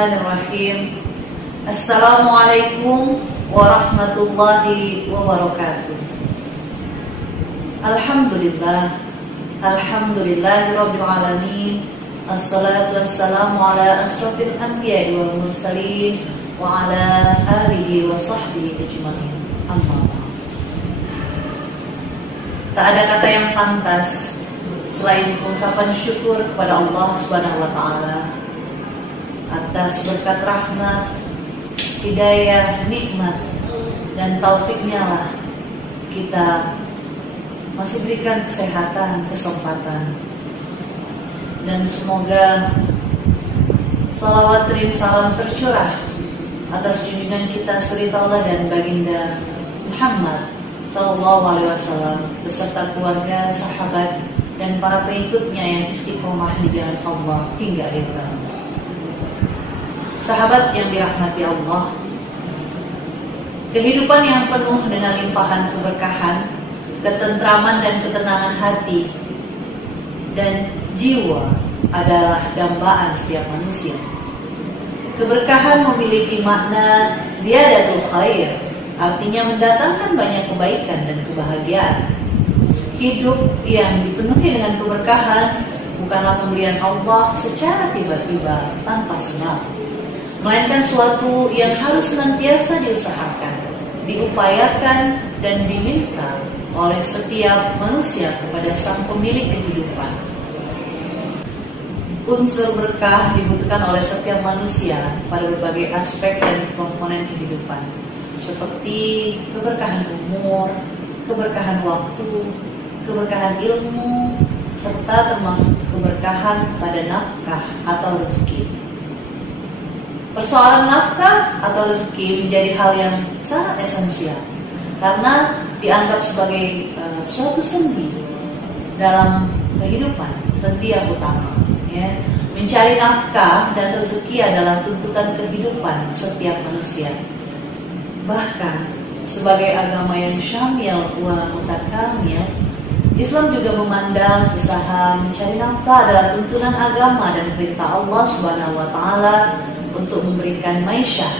Bismillahirrahmanirrahim. Assalamualaikum warahmatullahi wabarakatuh. Alhamdulillahirabbil alamin. Assalatu wassalamu ala asrofil anbiya'i wal mursalin wa ala alihi wa sahbihi ajma'in. Amma ba'd. Tak ada kata yang pantas selain ungkapan syukur kepada Allah Subhanahu wa taala atas berkat rahmat, hidayah, nikmat dan taufiknya lah kita masih berikan kesehatan, kesempatan. Dan semoga salawat dan salam tercurah atas junjungan kita suri taala dan baginda Muhammad sallallahu alaihi wasallam beserta keluarga, sahabat dan para pengikutnya yang istiqomah di jalan Allah hingga akhir zaman. Sahabat yang dirahmati Allah, kehidupan yang penuh dengan limpahan keberkahan, ketentraman dan ketenangan hati dan jiwa adalah dambaan setiap manusia. Keberkahan memiliki makna ziyadatul khair, artinya mendatangkan banyak kebaikan dan kebahagiaan. Hidup yang dipenuhi dengan keberkahan bukanlah pemberian Allah secara tiba-tiba tanpa sebab, melainkan suatu yang harus senantiasa diusahakan, diupayakan dan diminta oleh setiap manusia kepada sang pemilik kehidupan. Unsur berkah dibutuhkan oleh setiap manusia pada berbagai aspek dan komponen kehidupan, seperti keberkahan umur, keberkahan waktu, keberkahan ilmu, serta termasuk keberkahan pada nafkah atau rezeki. Persoalan nafkah atau rezeki menjadi hal yang sangat esensial karena dianggap sebagai suatu sendi dalam kehidupan, sendi yang utama. Ya. Mencari nafkah dan rezeki adalah tuntutan kehidupan setiap manusia. Bahkan sebagai agama yang syamil wa mutakamil, Islam juga memandang usaha mencari nafkah adalah tuntunan agama dan perintah Allah Subhanahu wa taala untuk memberikan maisyah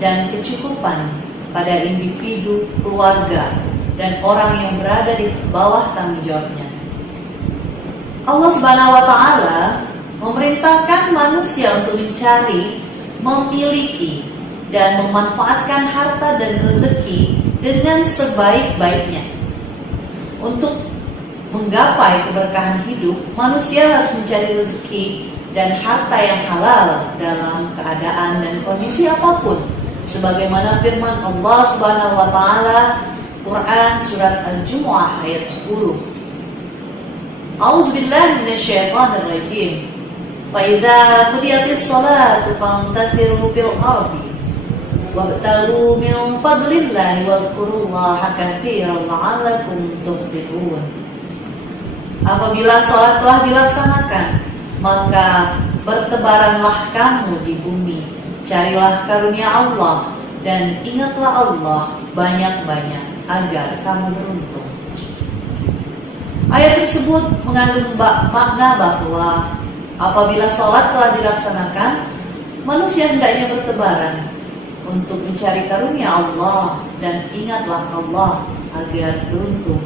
dan kecukupan pada individu, keluarga, dan orang yang berada di bawah tanggung jawabnya. Allah Subhanahu wa taala memerintahkan manusia untuk mencari, memiliki, dan memanfaatkan harta dan rezeki dengan sebaik-baiknya. Untuk menggapai keberkahan hidup, manusia harus mencari rezeki dan harta yang halal dalam keadaan dan kondisi apapun, sebagaimana firman Allah Subhanahu wa taala Quran surat Al-Jumu'ah ayat 10. A'udzubillahi minasyaitonir rajim. Fa idza qudiyatis shalatu fantashiru fil ardi wabtaghu min fadlillahi wazkurullaha katsiran la'allakum tuflihun. Apabila sholat telah dilaksanakan, maka bertebaranlah kamu di bumi, carilah karunia Allah dan ingatlah Allah banyak-banyak agar kamu beruntung. Ayat tersebut mengandung makna bahwa apabila sholat telah dilaksanakan, manusia hendaknya bertebaran untuk mencari karunia Allah dan ingatlah Allah agar beruntung.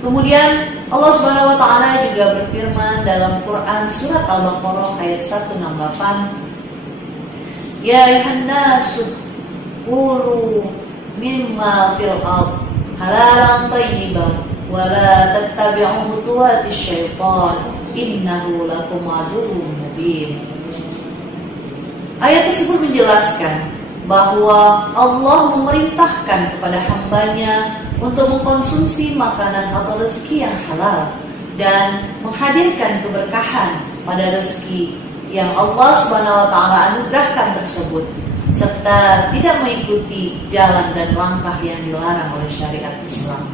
Kemudian Allah Subhanahu wa taala juga berfirman dalam Quran surat Al-Baqarah ayat 168. Ya ayuhan nasu kulu mimma fil ard halalan thayyiban wa la tattabi'u khutuwatis syaitan innahu lakum aduwwun mubin. Ayat tersebut menjelaskan bahwa Allah memerintahkan kepada hambanya untuk mengkonsumsi makanan atau rezeki yang halal dan menghadirkan keberkahan pada rezeki yang Allah Subhanahu wa taala anugerahkan tersebut, serta tidak mengikuti jalan dan langkah yang dilarang oleh syariat Islam.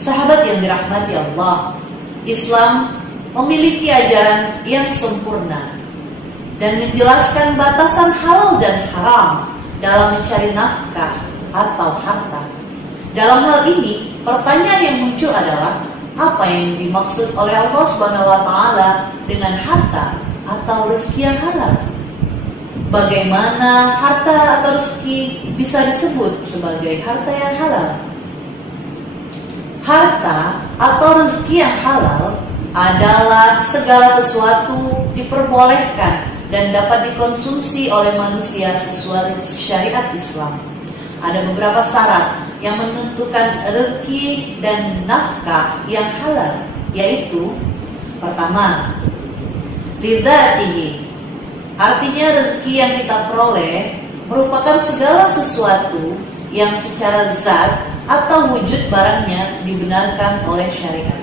Sahabat yang dirahmati Allah, Islam memiliki ajaran yang sempurna dan menjelaskan batasan halal dan haram dalam mencari nafkah atau harta. Dalam hal ini, pertanyaan yang muncul adalah apa yang dimaksud oleh Allah Subhanahu wa taala dengan harta atau rezeki yang halal? bagaimana harta atau rezeki bisa disebut sebagai harta yang halal? Harta atau rezeki yang halal adalah segala sesuatu diperbolehkan dan dapat dikonsumsi oleh manusia sesuai syariat Islam. Ada beberapa syarat yang menentukan rezeki dan nafkah yang halal, yaitu pertama, lidzatihi. Artinya rezeki yang kita peroleh merupakan segala sesuatu yang secara zat atau wujud barangnya dibenarkan oleh syariat.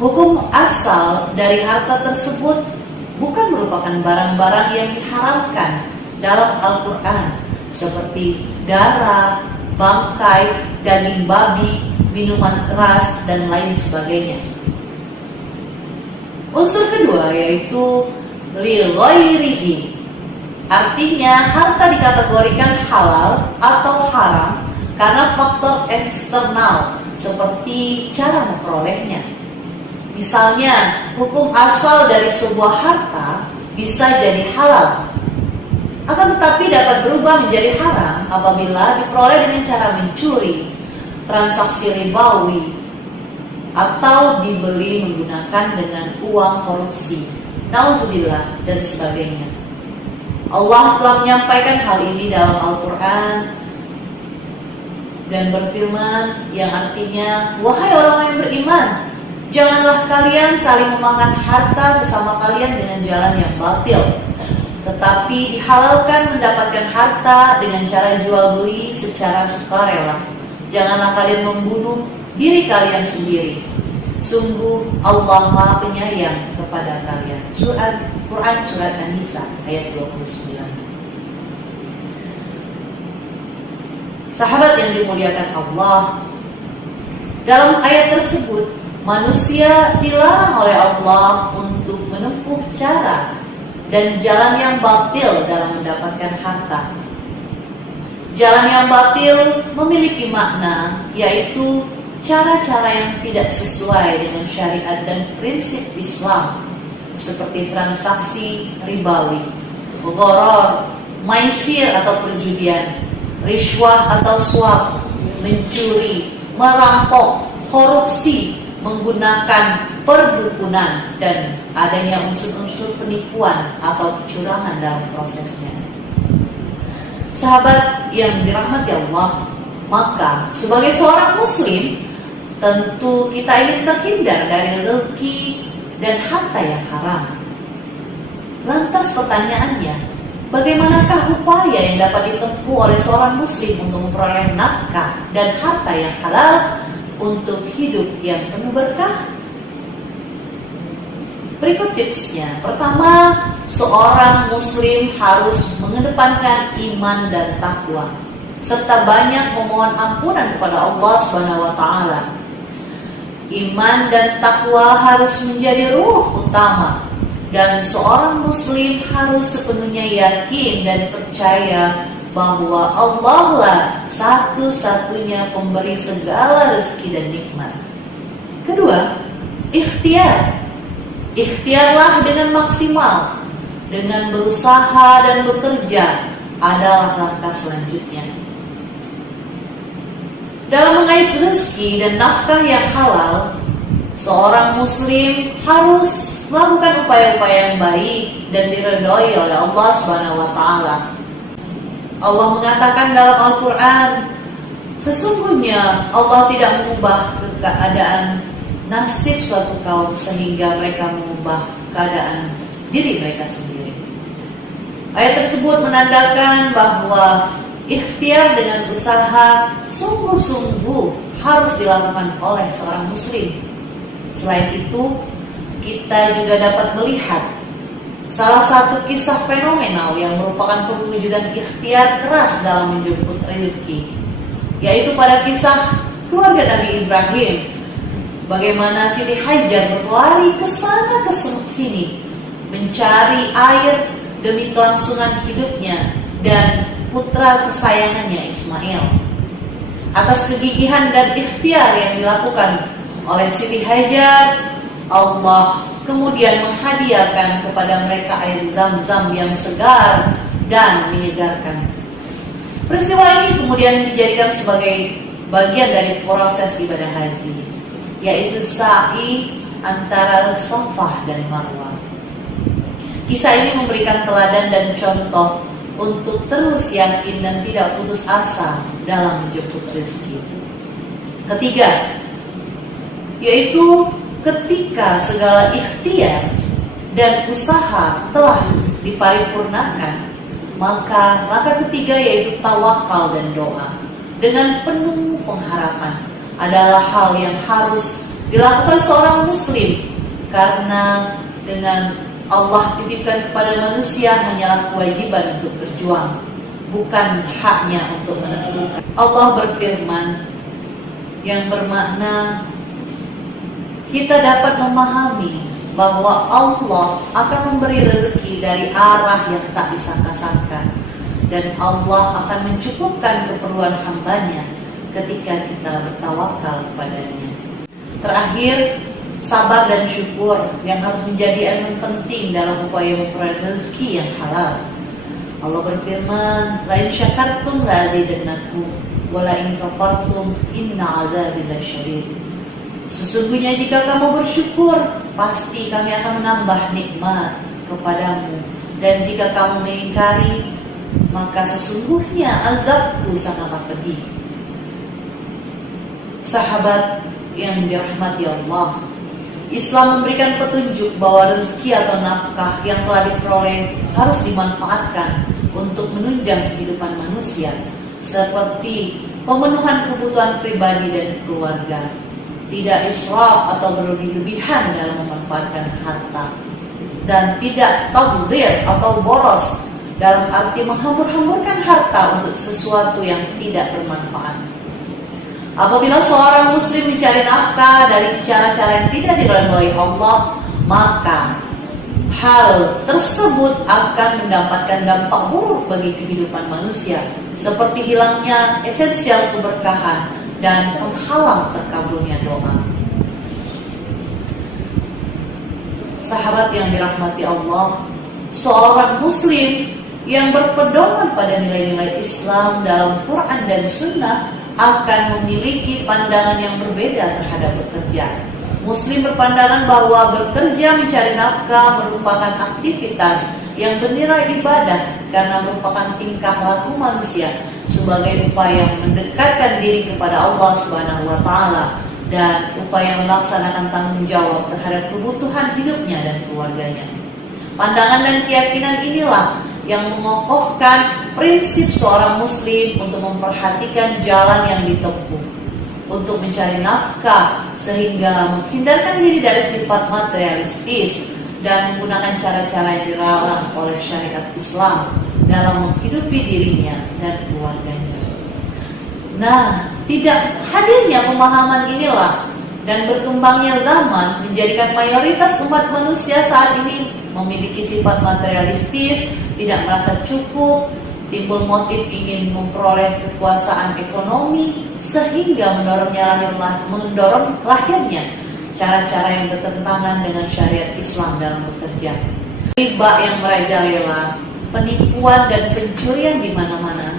Hukum asal dari harta tersebut bukan merupakan barang-barang yang diharamkan dalam Al-Quran, seperti darah, bangkai, daging babi, minuman keras, dan lain sebagainya. Unsur kedua yaitu li ghairihi. Artinya harta dikategorikan halal atau haram karena faktor eksternal seperti cara memperolehnya. Misalnya, hukum asal dari sebuah harta bisa jadi halal, akan tetapi dapat berubah menjadi haram apabila diperoleh dengan cara mencuri, transaksi ribawi, atau dibeli menggunakan dengan uang korupsi, nauzubillah, dan sebagainya. Allah telah menyampaikan hal ini dalam Al-Quran dan berfirman yang artinya, wahai orang yang beriman, janganlah kalian saling memakan harta sesama kalian dengan jalan yang batil, tetapi dihalalkan mendapatkan harta dengan cara jual beli secara sukarela. Janganlah kalian membunuh diri kalian sendiri. Sungguh Allah Maha Penyayang kepada kalian. Quran Surat An-Nisa ayat 29. Sahabat yang dimuliakan Allah, dalam ayat tersebut manusia dilarang oleh Allah untuk menempuh cara dan jalan yang batil dalam mendapatkan harta. Jalan yang batil memiliki makna, yaitu cara-cara yang tidak sesuai dengan syariat dan prinsip Islam, seperti transaksi ribawi, gharar, maisir atau perjudian, rishwah atau suap, mencuri, merampok, korupsi, menggunakan perdukunan, dan adanya unsur-unsur penipuan atau kecurangan dalam prosesnya. Sahabat yang dirahmati Allah, maka sebagai seorang muslim tentu kita ingin terhindar dari rezeki dan harta yang haram. Lantas pertanyaannya, bagaimanakah upaya yang dapat ditempuh oleh seorang muslim untuk memperoleh nafkah dan harta yang halal untuk hidup yang penuh berkah? Berikut tipsnya. Pertama, seorang muslim harus mengedepankan iman dan takwa, serta banyak memohon ampunan kepada Allah Subhanahu wa taala. Iman dan takwa harus menjadi ruh utama, dan seorang muslim harus sepenuhnya yakin dan percaya bahwa Allah lah satu-satunya pemberi segala rezeki dan nikmat. Kedua, ikhtiar. Ikhtiarlah dengan maksimal, dengan berusaha dan bekerja adalah langkah selanjutnya. Dalam mengais rezeki dan nafkah yang halal, seorang muslim harus melakukan upaya-upaya yang baik dan diridhoi oleh Allah Subhanahu wa taala. Allah mengatakan dalam Al-Quran, sesungguhnya Allah tidak mengubah keadaan nasib suatu kaum sehingga mereka mengubah keadaan diri mereka sendiri. Ayat tersebut menandakan bahwa ikhtiar dengan usaha sungguh-sungguh harus dilakukan oleh seorang muslim. Selain itu, kita juga dapat melihat salah satu kisah fenomenal yang merupakan perwujudan ikhtiar keras dalam menjemput rezeki, yaitu pada kisah keluarga Nabi Ibrahim. Bagaimana Siti Hajar berlari ke sana ke sini mencari air demi kelangsungan hidupnya dan putra kesayangannya Ismail. Atas kegigihan dan ikhtiar yang dilakukan oleh Siti Hajar, Allah kemudian menghadiahkan kepada mereka air zam-zam yang segar dan menyegarkan. Peristiwa ini kemudian dijadikan sebagai bagian dari proses ibadah haji, yaitu sa'i antara Safah dan Marwah. Kisah ini memberikan teladan dan contoh untuk terus yakin dan tidak putus asa dalam menjemput rezeki. Ketiga, yaitu ketika segala ikhtiar dan usaha telah diparipurnakan, maka langkah ketiga yaitu tawakal dan doa dengan penuh pengharapan adalah hal yang harus dilakukan seorang muslim, karena dengan Allah titipkan kepada manusia hanyalah kewajiban untuk berjuang, bukan haknya untuk menentukan. Allah berfirman yang bermakna kita dapat memahami bahwa Allah akan memberi rezeki dari arah yang tak disangka-sangka, dan Allah akan mencukupkan keperluan hambanya ketika kita bertawakal kepadanya. Terakhir, sabar dan syukur yang harus menjadi elemen penting dalam upaya memperoleh rezeki yang halal. Allah berfirman, "La in syakartum la azidannakum wa la in kafartum inna 'adzabi lasyadid." Sesungguhnya jika kamu bersyukur, pasti kami akan menambah nikmat kepadamu, dan jika kamu mengingkari, maka sesungguhnya azabku sangatlah pedih. Sahabat yang dirahmati Allah, Islam memberikan petunjuk bahwa rezeki atau nafkah yang telah diperoleh harus dimanfaatkan untuk menunjang kehidupan manusia, seperti pemenuhan kebutuhan pribadi dan keluarga. Tidak israf atau berlebih-lebihan dalam memanfaatkan harta, dan tidak tabdzir atau boros dalam arti menghambur-hamburkan harta untuk sesuatu yang tidak bermanfaat. Apabila seorang muslim mencari nafkah dari cara-cara yang tidak diridhoi Allah, maka hal tersebut akan mendapatkan dampak buruk bagi kehidupan manusia, seperti hilangnya esensial keberkahan dan menghalang terkabulnya doa. Sahabat yang dirahmati Allah, seorang muslim yang berpedoman pada nilai-nilai Islam dalam Quran dan Sunnah akan memiliki pandangan yang berbeda terhadap bekerja. Muslim berpandangan bahwa bekerja mencari nafkah merupakan aktivitas yang bernilai ibadah karena merupakan tingkah laku manusia sebagai upaya mendekatkan diri kepada Allah Subhanahu wa taala dan upaya melaksanakan tanggung jawab terhadap kebutuhan hidupnya dan keluarganya. Pandangan dan keyakinan inilah yang mengokohkan prinsip seorang muslim untuk memperhatikan jalan yang ditempuh untuk mencari nafkah, sehingga menghindarkan diri dari sifat materialistis dan menggunakan cara-cara yang dilarang oleh syariat Islam dalam menghidupi dirinya dan keluarganya. Nah, tidak hadirnya pemahaman inilah dan berkembangnya zaman menjadikan mayoritas umat manusia saat ini memiliki sifat materialistis, tidak merasa cukup, timbul motif ingin memperoleh kekuasaan ekonomi, sehingga mendorong lahirnya cara-cara yang bertentangan dengan syariat Islam dalam bekerja. Riba yang merajalela, penipuan dan pencurian di mana-mana,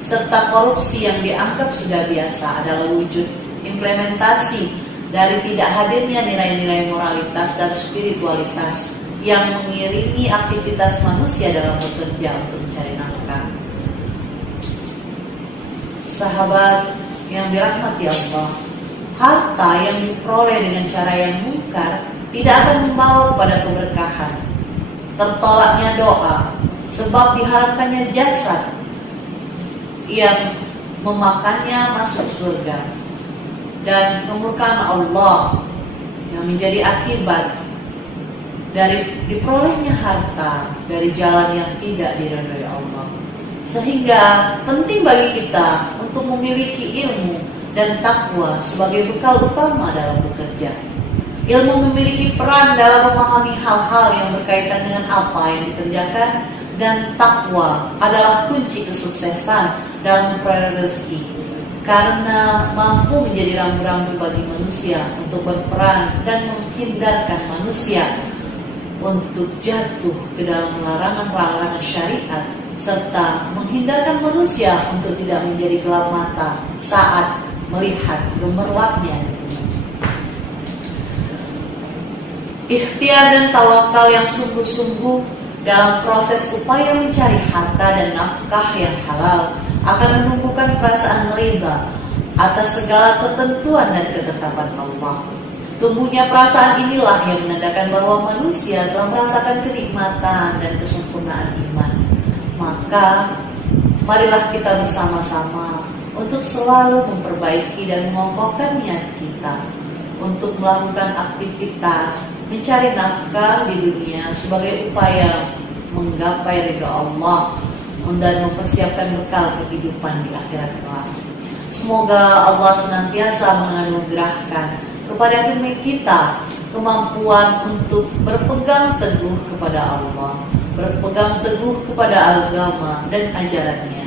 serta korupsi yang dianggap sudah biasa adalah wujud implementasi dari tidak hadirnya nilai-nilai moralitas dan spiritualitas yang mengiringi aktivitas manusia dalam bekerja untuk mencari nafkah. Sahabat yang dirahmati Allah, harta yang diperoleh dengan cara yang mungkar tidak akan membawa kepada keberkahan. Tertolaknya doa sebab diharapkannya jasad yang memakannya masuk surga, dan kemurkaan Allah yang menjadi akibat dari diperolehnya harta dari jalan yang tidak diridhoi Allah. Sehingga penting bagi kita untuk memiliki ilmu dan takwa sebagai bekal utama dalam bekerja. Ilmu memiliki peran dalam memahami hal-hal yang berkaitan dengan apa yang dikerjakan, dan takwa adalah kunci kesuksesan dalam memperoleh rezeki. karena mampu menjadi rambu-rambu bagi manusia untuk berperan dan menghindarkan manusia untuk jatuh ke dalam larangan-larangan syariat, serta menghindarkan manusia untuk tidak menjadi gelap mata saat melihat gemerlapnya dunia. Ikhtiar dan tawakal yang sungguh-sungguh dalam proses upaya mencari harta dan nafkah yang halal akan menumbuhkan perasaan ridha atas segala ketentuan dan ketetapan Allah. Tumbuhnya perasaan inilah yang menandakan bahwa manusia telah merasakan kenikmatan dan kesempurnaan iman. Maka, marilah kita bersama-sama untuk selalu memperbaiki dan mengokohkan niat kita untuk melakukan aktivitas mencari nafkah di dunia sebagai upaya menggapai ridha Allah dan mempersiapkan bekal kehidupan di akhirat kelak. Semoga Allah senantiasa menganugerahkan kepada kita kemampuan untuk berpegang teguh kepada Allah, berpegang teguh kepada agama dan ajarannya.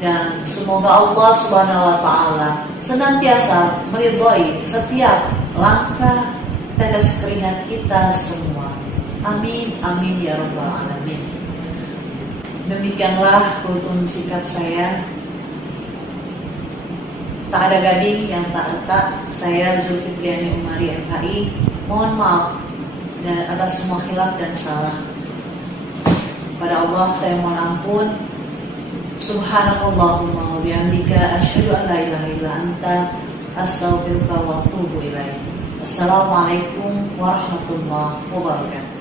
Dan semoga Allah Subhanahu wa taala senantiasa meridhai setiap langkah tetes keringat kita semua. Amin amin ya rabbal alamin. Demikianlah kultum singkat saya. Tak ada gading yang tak letak. Saya Zulfitriani Umari MHI. Mohon maaf dan atas semua khilaf dan salah. Pada Allah saya mohon ampun. Subhanakallahumma wa bihamdika asyhadu an la ilaha illa anta astaghfiruka wa atubu ilaik. Assalamualaikum warahmatullahi wabarakatuh.